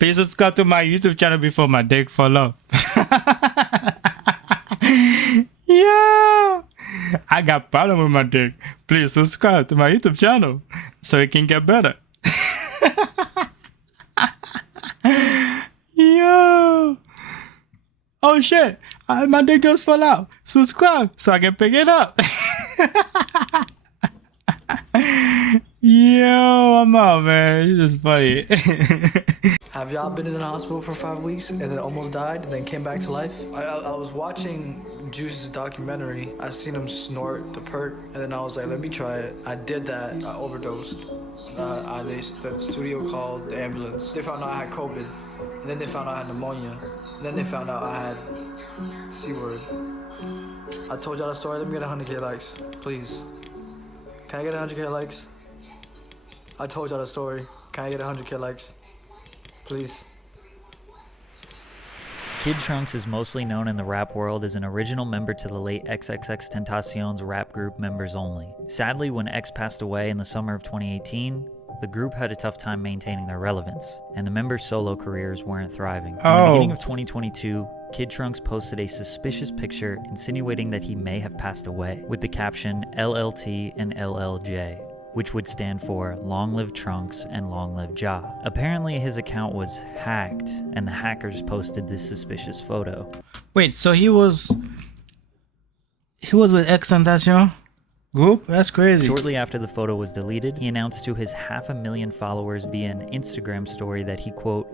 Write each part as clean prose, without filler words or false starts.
Please subscribe to my YouTube channel before my dick fall off. Yo, I got problem with my dick. Please subscribe to my YouTube channel so it can get better. Yo. Oh shit. My dick just fell out. Subscribe so I can pick it up. Yo, I'm out, man. This is funny. Have y'all been in the hospital for 5 weeks and then almost died and then came back to life? I was watching Juice's documentary. I seen him snort the perk and then I was like, let me try it. I did that. I overdosed. The studio called the ambulance. They found out I had COVID. And then they found out I had pneumonia. And then they found out I had the C word. I told y'all the story. Let me get 100K likes, please. Can I get 100K likes? I told y'all the story. Can I get 100K likes? Please. Kid Trunks is mostly known in the rap world as an original member to the late XXXTentacion's rap group Members Only. Sadly, when X passed away in the summer of 2018, the group had a tough time maintaining their relevance, and the members' solo careers weren't thriving. In the beginning of 2022, Kid Trunks posted a suspicious picture insinuating that he may have passed away, with the caption LLT and LLJ, which would stand for Long Live Trunks and Long Live Ja. Apparently his account was hacked, and the hackers posted this suspicious photo. Wait, so he was with XXXTentacion group? That's crazy. Shortly after the photo was deleted, he announced to his 500,000 followers via an Instagram story that he, quote,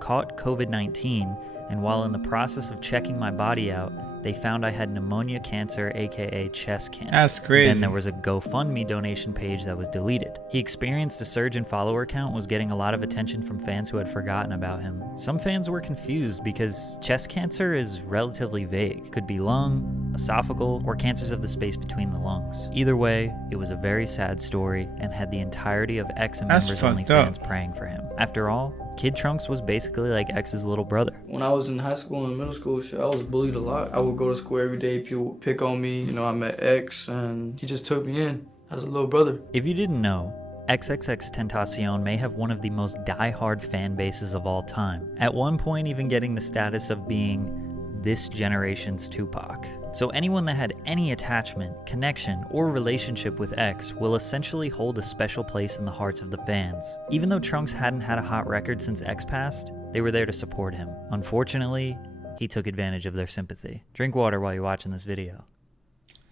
caught COVID-19, and while in the process of checking my body out, they found I had pneumonia cancer, aka chest cancer. That's crazy. Then there was a GoFundMe donation page that was deleted. He experienced a surge in follower count, was getting a lot of attention from fans who had forgotten about him. Some fans were confused because chest cancer is relatively vague. Could be lung, esophageal, or cancers of the space between the lungs. Either way, it was a very sad story and had the entirety of X and Members Only fans praying for him. After all, Kid Trunks was basically like X's little brother. When I was in high school and middle school, I was bullied a lot. I would go to school every day, people would pick on me. You know, I met X and he just took me in as a little brother. If you didn't know, XXXTentacion may have one of the most die-hard fan bases of all time, at one point even getting the status of being this generation's Tupac. So anyone that had any attachment, connection, or relationship with X will essentially hold a special place in the hearts of the fans. Even though Trunks hadn't had a hot record since X passed, they were there to support him. Unfortunately, he took advantage of their sympathy. Drink water while you're watching this video.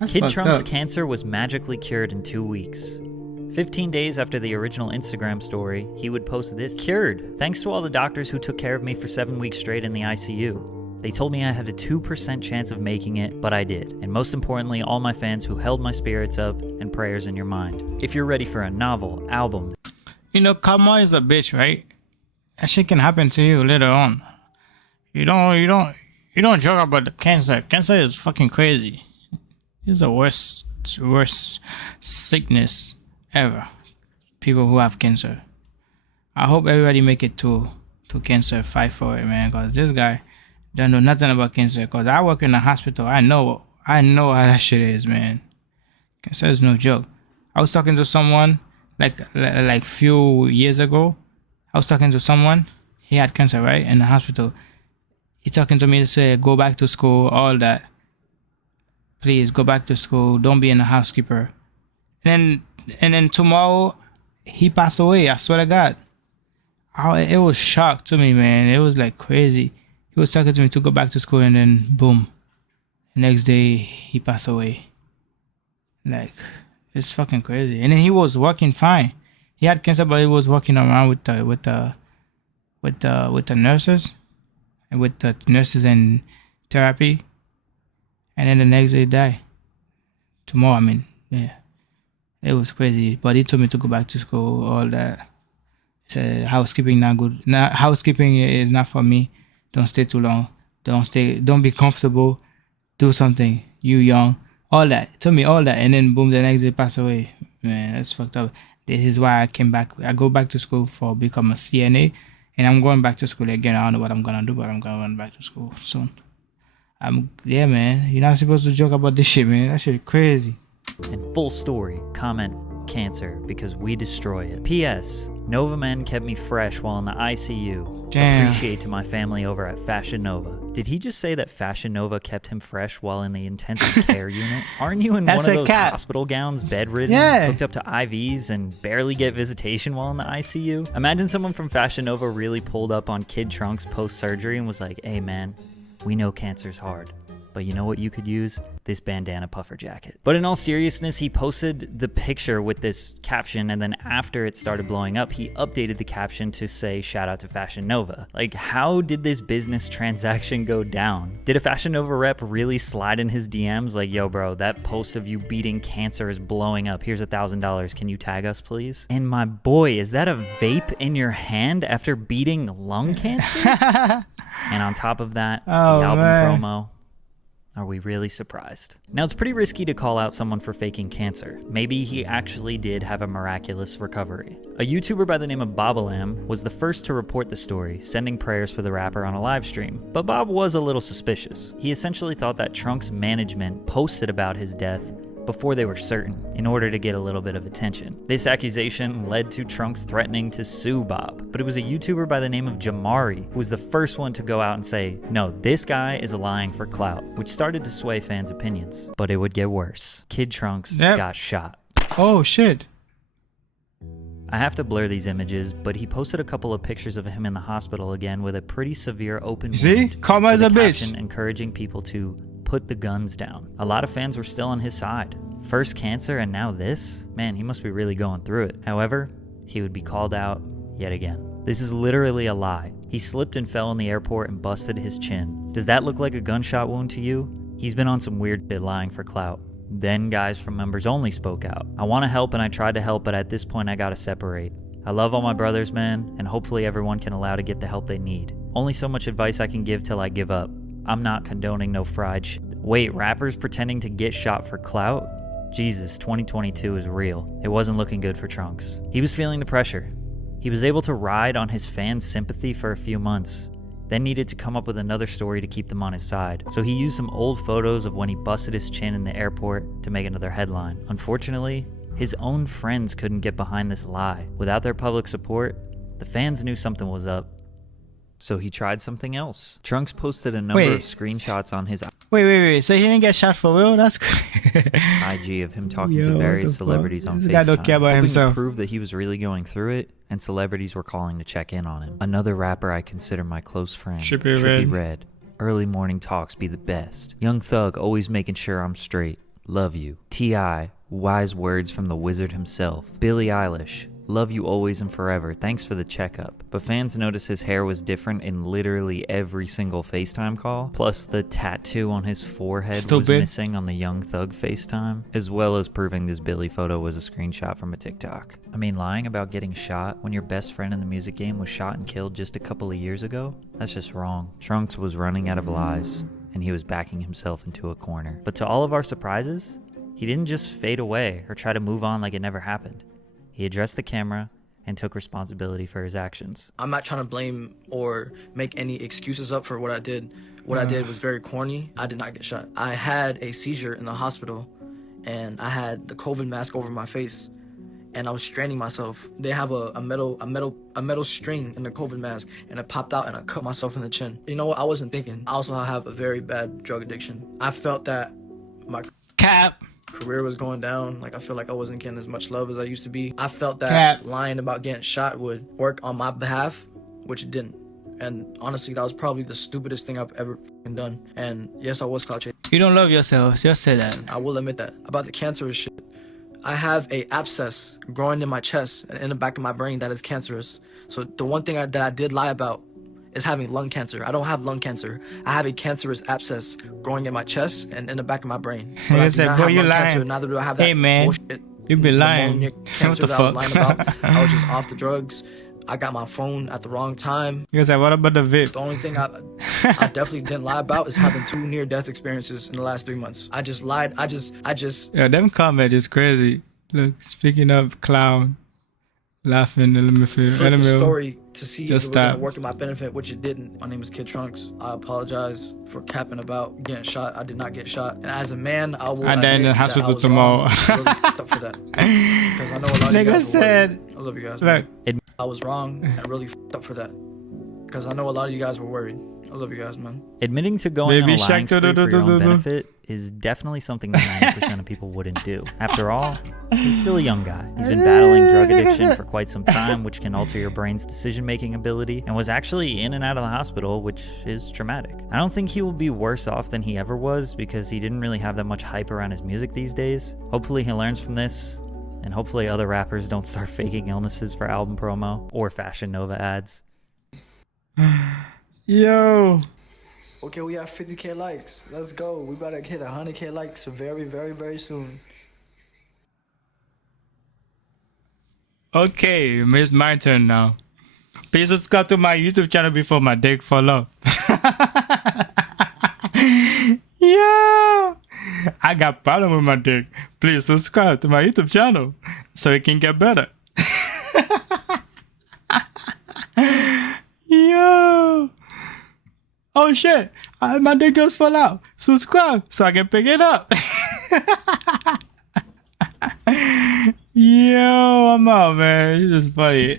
Kid Trunks' cancer was magically cured in 2 weeks. 15 days after the original Instagram story, he would post this: cured, thanks to all the doctors who took care of me for 7 weeks straight in the ICU. They told me I had a 2% chance of making it, but I did. And most importantly, all my fans who held my spirits up and prayers in your mind. If you're ready for a novel, album. You know, karma is a bitch, right? That shit can happen to you later on. You don't joke about the cancer. Cancer is fucking crazy. It's the worst sickness ever. People who have cancer. I hope everybody make it to cancer. Fight for it, man. Cause this guy don't know nothing about cancer. Cause I work in a hospital. I know how that shit is, man. Cancer is no joke. I was talking to someone like few years ago. I was talking to someone. He had cancer, right, in the hospital. He talking to me to say, go back to school, all that. Please go back to school. Don't be a housekeeper. And then tomorrow, he passed away. I swear to God. It was shock to me, man. It was like crazy. He was talking to me to go back to school, and then boom, the next day he passed away. Like, it's fucking crazy. And then he was working fine. He had cancer, but he was walking around with the nurses, and with the nurses and therapy. And then the next day he died. Tomorrow, I mean, yeah. It was crazy. But he told me to go back to school, all that. He said housekeeping not good. Housekeeping is not for me. Don't stay too long. Don't be comfortable. Do something. You young. All that. He told me all that. And then boom, the next day passed away. Man, that's fucked up. This is why I came back. I go back to school for become a CNA. And I'm going back to school again. I don't know what I'm gonna do, but I'm gonna run back to school soon. Yeah, man. You're not supposed to joke about this shit, man. That shit crazy. And full story, comment cancer because we destroy it. P.S. Nova Men kept me fresh while in the ICU. Damn. Appreciate to my family over at Fashion Nova. Did he just say that Fashion Nova kept him fresh while in the intensive care unit? Aren't you in That's one of a those cat. hospital gowns, bedridden, Yeah. hooked up to IVs, and barely get visitation while in the ICU? Imagine someone from Fashion Nova really pulled up on Kid Trunks post-surgery and was like, hey man, we know cancer's hard, but you know what you could use? This bandana puffer jacket. But in all seriousness, he posted the picture with this caption, and then after it started blowing up, he updated the caption to say, shout out to Fashion Nova. Like, how did this business transaction go down? Did a Fashion Nova rep really slide in his DMs like, yo bro, that post of you beating cancer is blowing up. Here's $1,000. Can you tag us please? And my boy, is that a vape in your hand after beating lung cancer? And on top of that, the album promo. Are we really surprised? Now, it's pretty risky to call out someone for faking cancer. Maybe he actually did have a miraculous recovery. A YouTuber by the name of Bobalam was the first to report the story, sending prayers for the rapper on a live stream. But Bob was a little suspicious. He essentially thought that Trunks' management posted about his death before they were certain, in order to get a little bit of attention. This accusation led to Trunks threatening to sue Bob, but it was a YouTuber by the name of Jamari who was the first one to go out and say, no, this guy is lying for clout, which started to sway fans' opinions. But it would get worse. Kid Trunks got shot. Oh shit. I have to blur these images, but he posted a couple of pictures of him in the hospital again with a pretty severe open wound. See? Karma is with a bitch. caption encouraging people to put the guns down. A lot of fans were still on his side. First cancer and now this? Man, he must be really going through it. However, he would be called out yet again. This is literally a lie. He slipped and fell in the airport and busted his chin. Does that look like a gunshot wound to you? He's been on some weird shit lying for clout. Then guys from Members Only spoke out. I want to help and I tried to help, but at this point I gotta separate. I love all my brothers, man, and hopefully everyone can allow to get the help they need. Only so much advice I can give till I give up. I'm not condoning no fried shit. Wait, rappers pretending to get shot for clout? Jesus, 2022 is real. It wasn't looking good for Trunks. He was feeling the pressure. He was able to ride on his fans' sympathy for a few months, then needed to come up with another story to keep them on his side. So he used some old photos of when he busted his chin in the airport to make another headline. Unfortunately, his own friends couldn't get behind this lie. Without their public support, the fans knew something was up. So he tried something else. Trunks posted a number of screenshots on his Wait. So he didn't get shot for real? That's crazy. IG of him talking to various celebrities on This guy don't FaceTime, care about hoping himself. to prove that he was really going through it, and celebrities were calling to check in on him. Another rapper I consider my close friend, Trippie Redd. Early morning talks be the best. Young Thug always making sure I'm straight. Love you. T.I. Wise words from the wizard himself. Billie Eilish. Love you always and forever. Thanks for the checkup. But fans noticed his hair was different in literally every single FaceTime call. Plus the tattoo on his forehead was missing on the Young Thug FaceTime. As well as proving this Billy photo was a screenshot from a TikTok. I mean, lying about getting shot when your best friend in the music game was shot and killed just a couple of years ago? That's just wrong. Trunks was running out of lies, and he was backing himself into a corner. But to all of our surprises, he didn't just fade away or try to move on like it never happened. He addressed the camera and took responsibility for his actions. I'm not trying to blame or make any excuses up for what I did. What I did was very corny. I did not get shot. I had a seizure in the hospital, and I had the COVID mask over my face, and I was straining myself. They have a metal string in the COVID mask, and it popped out, and I cut myself in the chin. You know what? I wasn't thinking. I also have a very bad drug addiction. I felt that my career was going down. Like, I feel like I wasn't getting as much love as I used to be. I felt that lying about getting shot would work on my behalf, which it didn't. And honestly, that was probably the stupidest thing I've ever done. And yes, I was clout chasing. You don't love yourself. Just say that. I will admit that. About the cancerous shit, I have a abscess growing in my chest and in the back of my brain that is cancerous. So the one thing that I did lie about is having lung cancer. I don't have lung cancer. I have a cancerous abscess growing in my chest and in the back of my brain. But I do not have lung cancer, neither do I have that bullshit. You be lying. Cancer What the that I was lying about. I was just off the drugs. I got my phone at the wrong time. You guys like, what about the vape? The only thing I definitely didn't lie about is having 2 near-death experiences in the last 3 months. I just lied. I just. Yeah, them comment is crazy. Look, speaking of clown, laughing, let me feel. Flip the story to see if it was stop. gonna work in my benefit, which it didn't. My name is Kid Trunks. I apologize for capping about getting shot. I did not get shot. And as a man, I will I die in the admit hospital that I was tomorrow. wrong. I really fucked up for that. Because I know a lot of you Nigga guys said, I love you guys. look, I was wrong and really fucked up for that. because I know a lot of you guys were worried. I love you guys, man. Admitting to going on a Baby lying Shark, spree for your own benefit is definitely something that 90% of people wouldn't do. After all, he's still a young guy. He's been battling drug addiction for quite some time, which can alter your brain's decision-making ability, and was actually in and out of the hospital, which is traumatic. I don't think he will be worse off than he ever was because he didn't really have that much hype around his music these days. Hopefully he learns from this, and hopefully other rappers don't start faking illnesses for album promo or Fashion Nova ads. Yo. Okay, we have 50K likes. Let's go. We better hit 100K likes very, very, very soon. Okay, it's my turn now. Please subscribe to my YouTube channel before my dick fall off. Yeah, I got problem with my dick. Please subscribe to my YouTube channel so it can get better. Yo. Oh shit, my dick just fell out. Subscribe so I can pick it up. Yo, I'm out, man. This is funny.